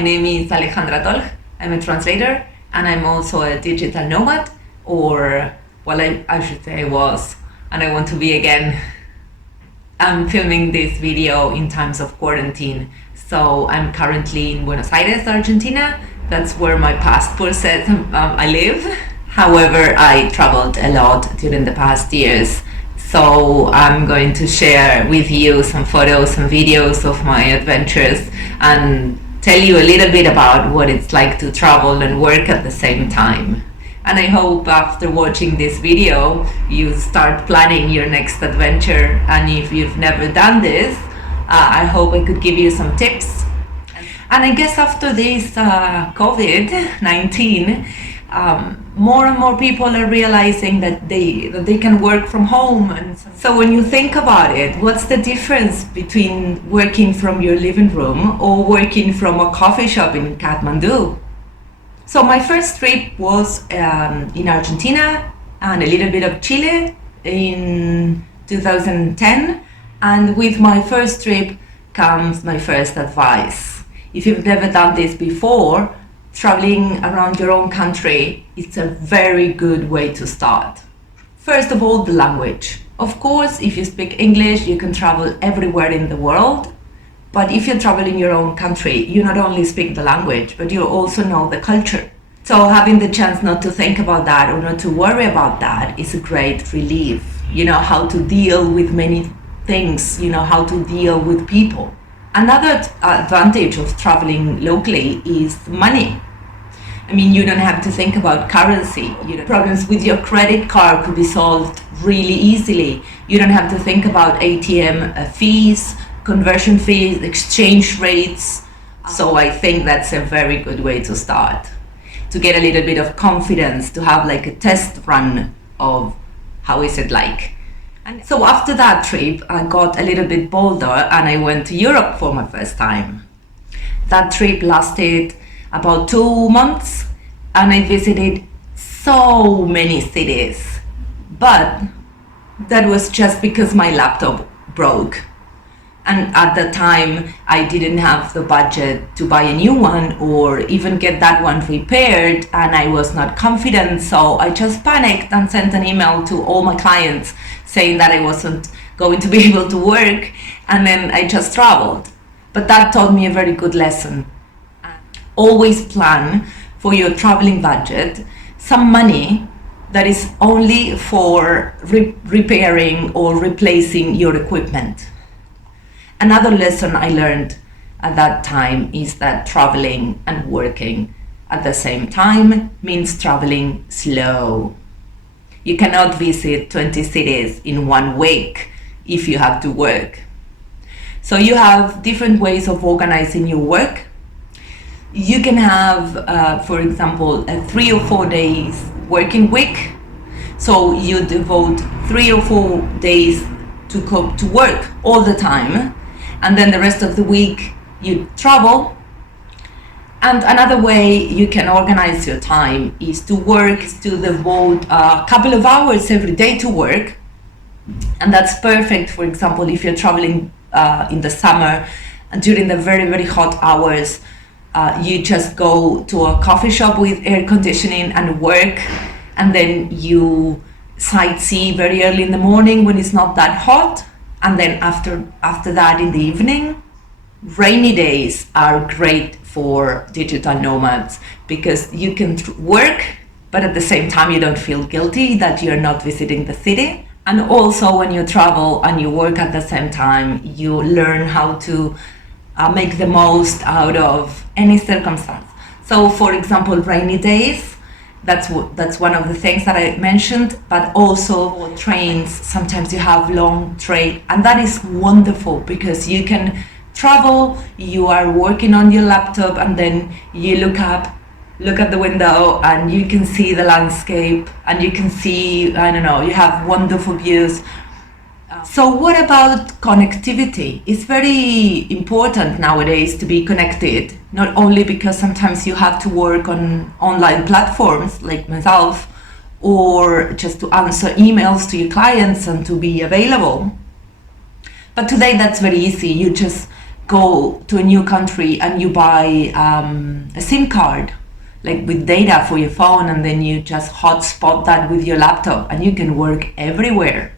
My name is Alejandra Tolj. I'm a translator and I'm also a digital nomad, or well, I should say I was, and I want to be again. I'm filming this video in times of quarantine. So I'm currently in Buenos Aires, Argentina. That's where my passport says I live. However, I traveled a lot during the past years. So I'm going to share with you some photos and videos of my adventures and tell you a little bit about what it's like to travel and work at the same time. And I hope after watching this video, you start planning your next adventure. And if you've never done this, I hope I could give you some tips. And I guess after this COVID-19, more and more people are realizing that they can work from home. And so when you think about it, what's the difference between working from your living room or working from a coffee shop in Kathmandu? So my first trip was in Argentina and a little bit of Chile in 2010. And with my first trip comes my first advice. If you've never done this before, traveling around your own country, it's a very good way to start. First of all, the language. Of course, if you speak English, you can travel everywhere in the world. But if you travel in your own country, you not only speak the language, but you also know the culture. So having the chance not to think about that or not to worry about that is a great relief. You know how to deal with many things, you know how to deal with people. Another advantage of traveling locally is money. I mean, you don't have to think about currency. Problems with your credit card could be solved really easily. You don't have to think about ATM fees, conversion fees, exchange rates. So I think that's a very good way to start. To get a little bit of confidence, to have like a test run of how is it like. And so after that trip, I got a little bit bolder and I went to Europe for my first time. That trip lasted about 2 months and I visited so many cities. But that was just because my laptop broke. And at the time, I didn't have the budget to buy a new one or even get that one repaired, and I was not confident, so I just panicked and sent an email to all my clients saying that I wasn't going to be able to work, and then I just traveled. But that taught me a very good lesson. Always plan for your traveling budget some money that is only for repairing or replacing your equipment. Another lesson I learned at that time is that traveling and working at the same time means traveling slow. You cannot visit 20 cities in 1 week if you have to work. So you have different ways of organizing your work. You can have, for example, a 3 or 4 days working week. So you devote 3 or 4 days to work all the time. And then the rest of the week you travel. And another way you can organize your time is to devote a couple of hours every day to work. And that's perfect, for example, if you're traveling in the summer and during the very, very hot hours, you just go to a coffee shop with air conditioning and work, and then you sightsee very early in the morning when it's not that hot. And then after that in the evening. Rainy days are great for digital nomads because you can work, but at the same time you don't feel guilty that you're not visiting the city. And also when you travel and you work at the same time, you learn how to make the most out of any circumstance. So for example, rainy days, that's one of the things that I mentioned, but also trains, sometimes you have long train, and that is wonderful because you can travel, you are working on your laptop, and then you look at the window and you can see the landscape and you can see, I don't know, you have wonderful views. So what about connectivity? It's very important nowadays to be connected, not only because sometimes you have to work on online platforms like myself, or just to answer emails to your clients and to be available. But today that's very easy. You just go to a new country and you buy a SIM card, like with data for your phone, and then you just hotspot that with your laptop and you can work everywhere.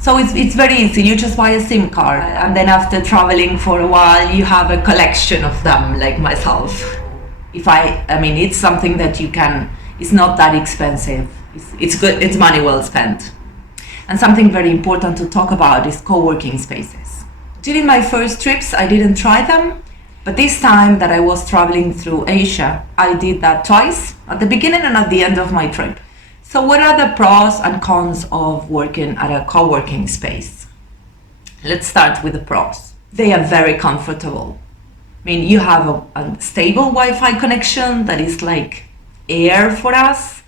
So it's very easy. You just buy a SIM card, and then after traveling for a while, you have a collection of them, like myself. I mean, it's something that you can, it's not that expensive. It's good, it's money well spent. And something very important to talk about is co-working spaces. During my first trips, I didn't try them, but this time that I was traveling through Asia, I did that twice, at the beginning and at the end of my trip. So what are the pros and cons of working at a co-working space? Let's start with the pros. They are very comfortable. I mean, you have a stable Wi-Fi connection that is like air for us.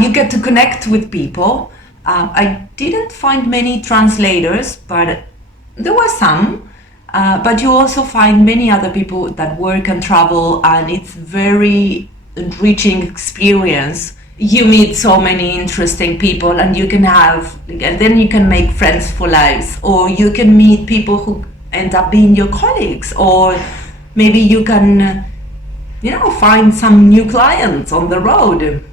You get to connect with people. I didn't find many translators, but there were some. But you also find many other people that work and travel, and it's very enriching experience. You meet so many interesting people, and then you can make friends for lives, or you can meet people who end up being your colleagues, or maybe you can, find some new clients on the road.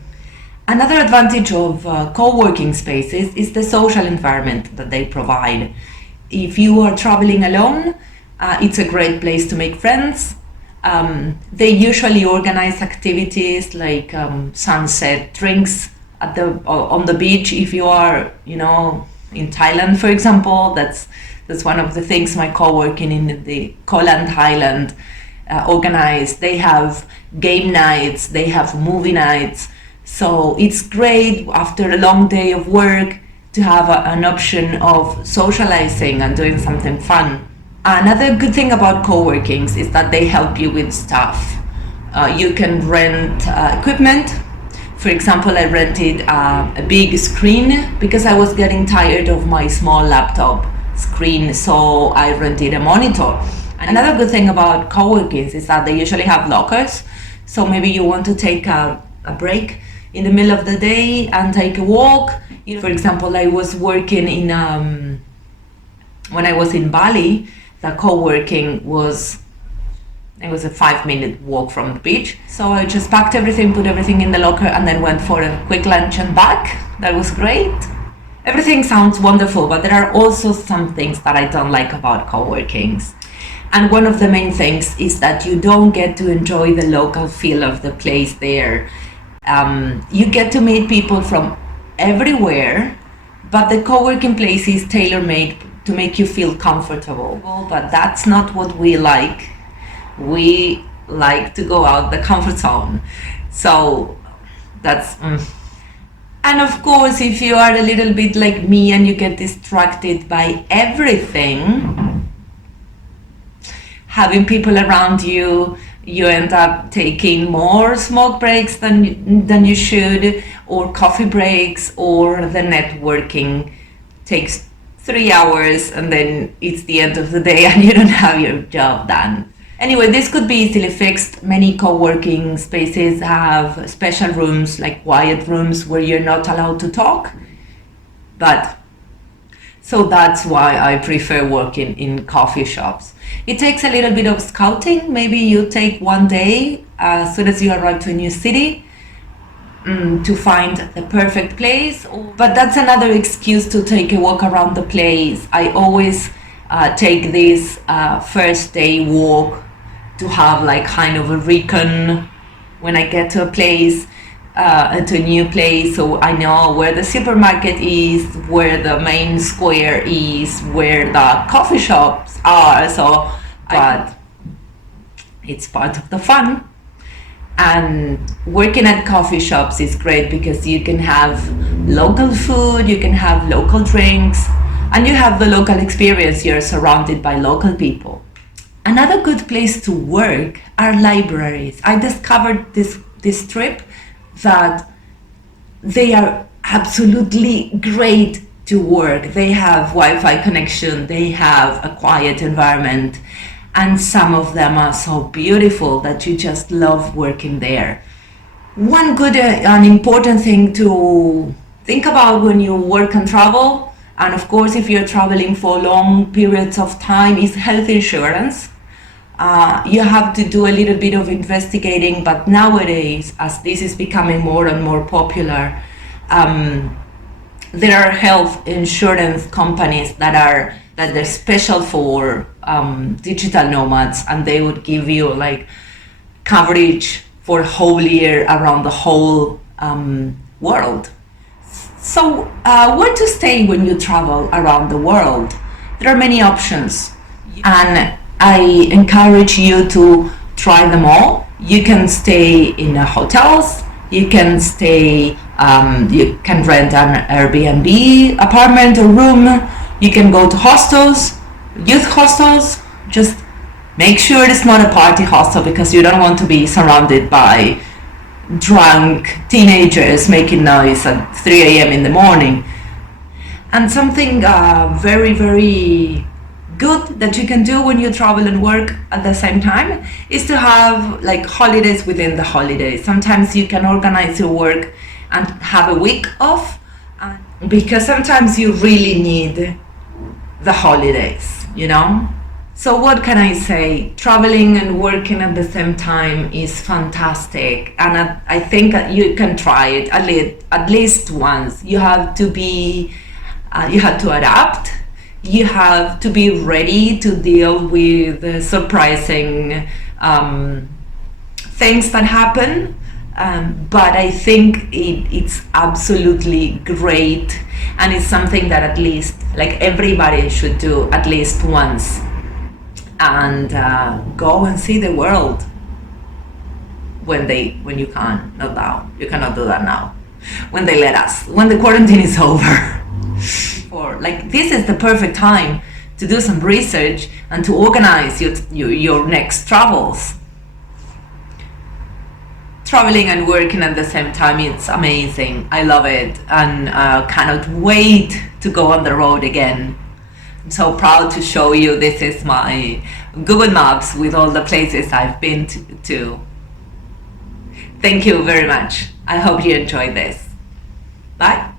Another advantage of co-working spaces is the social environment that they provide. If you are traveling alone, it's a great place to make friends. They usually organize activities like sunset drinks on the beach. If you are, in Thailand, for example, that's one of the things my co-working in the Koh Land Island organized. They have game nights, they have movie nights. So it's great after a long day of work to have an option of socializing and doing something fun. Another good thing about co-workings is that they help you with stuff. You can rent equipment. For example, I rented a big screen because I was getting tired of my small laptop screen, so I rented a monitor. Another good thing about co-workings is that they usually have lockers. So maybe you want to take a break in the middle of the day and take a walk. For example, I was working when I was in Bali, the co-working was a 5-minute walk from the beach. So I just packed everything, put everything in the locker, and then went for a quick lunch and back. That was great. Everything sounds wonderful, but there are also some things that I don't like about co-workings. And one of the main things is that you don't get to enjoy the local feel of the place there. You get to meet people from everywhere, but the co-working place is tailor-made to make you feel comfortable. But that's not what we like. We like to go out the comfort zone. So that's... And of course, if you are a little bit like me and you get distracted by everything, having people around you, you end up taking more smoke breaks than you should, or coffee breaks, or the networking takes 3 hours and then it's the end of the day and you don't have your job done. Anyway, this could be easily fixed. Many co-working spaces have special rooms, like quiet rooms, where you're not allowed to talk. So that's why I prefer working in coffee shops. It takes a little bit of scouting. Maybe you take one day as soon as you arrive to a new city to find the perfect place. But that's another excuse to take a walk around the place. I always take this first day walk to have like kind of a recon when I get to a place, to a new place, so I know where the supermarket is, where the main square is, where the coffee shops are. But it's part of the fun. And working at coffee shops is great because you can have local food, you can have local drinks, and you have the local experience. You're surrounded by local people. Another good place to work are libraries. I discovered this trip that they are absolutely great to work. They have Wi-Fi connection, they have a quiet environment, and some of them are so beautiful that you just love working there. One good and important thing to think about when you work and travel, and of course if you're traveling for long periods of time, is health insurance. You have to do a little bit of investigating, but nowadays, as this is becoming more and more popular, there are health insurance companies that they're special for digital nomads, and they would give you like coverage for a whole year around the whole world. So, where to stay when you travel around the world? There are many options, and I encourage you to try them all. You can stay in hotels, you can stay, you can rent an Airbnb apartment or room, you can go to hostels, youth hostels. Just make sure it's not a party hostel, because you don't want to be surrounded by drunk teenagers making noise at 3 a.m. in the morning. And something very, very good that you can do when you travel and work at the same time is to have like holidays within the holidays. Sometimes you can organize your work and have a week off, because sometimes you really need the holidays, you know? So what can I say? Traveling and working at the same time is fantastic, and I think that you can try it at least once. You have to adapt. You have to be ready to deal with surprising things that happen. But I think it's absolutely great, and it's something that at least like everybody should do at least once, and go and see the world when you can. Not now. You cannot do that now. When they let us. When the quarantine is over. This is the perfect time to do some research and to organize your next travels. Traveling and working at the same time, it's amazing. I love it, and cannot wait to go on the road again. I'm so proud to show you. This is my Google Maps with all the places I've been to. Thank you very much. I hope you enjoyed this. Bye.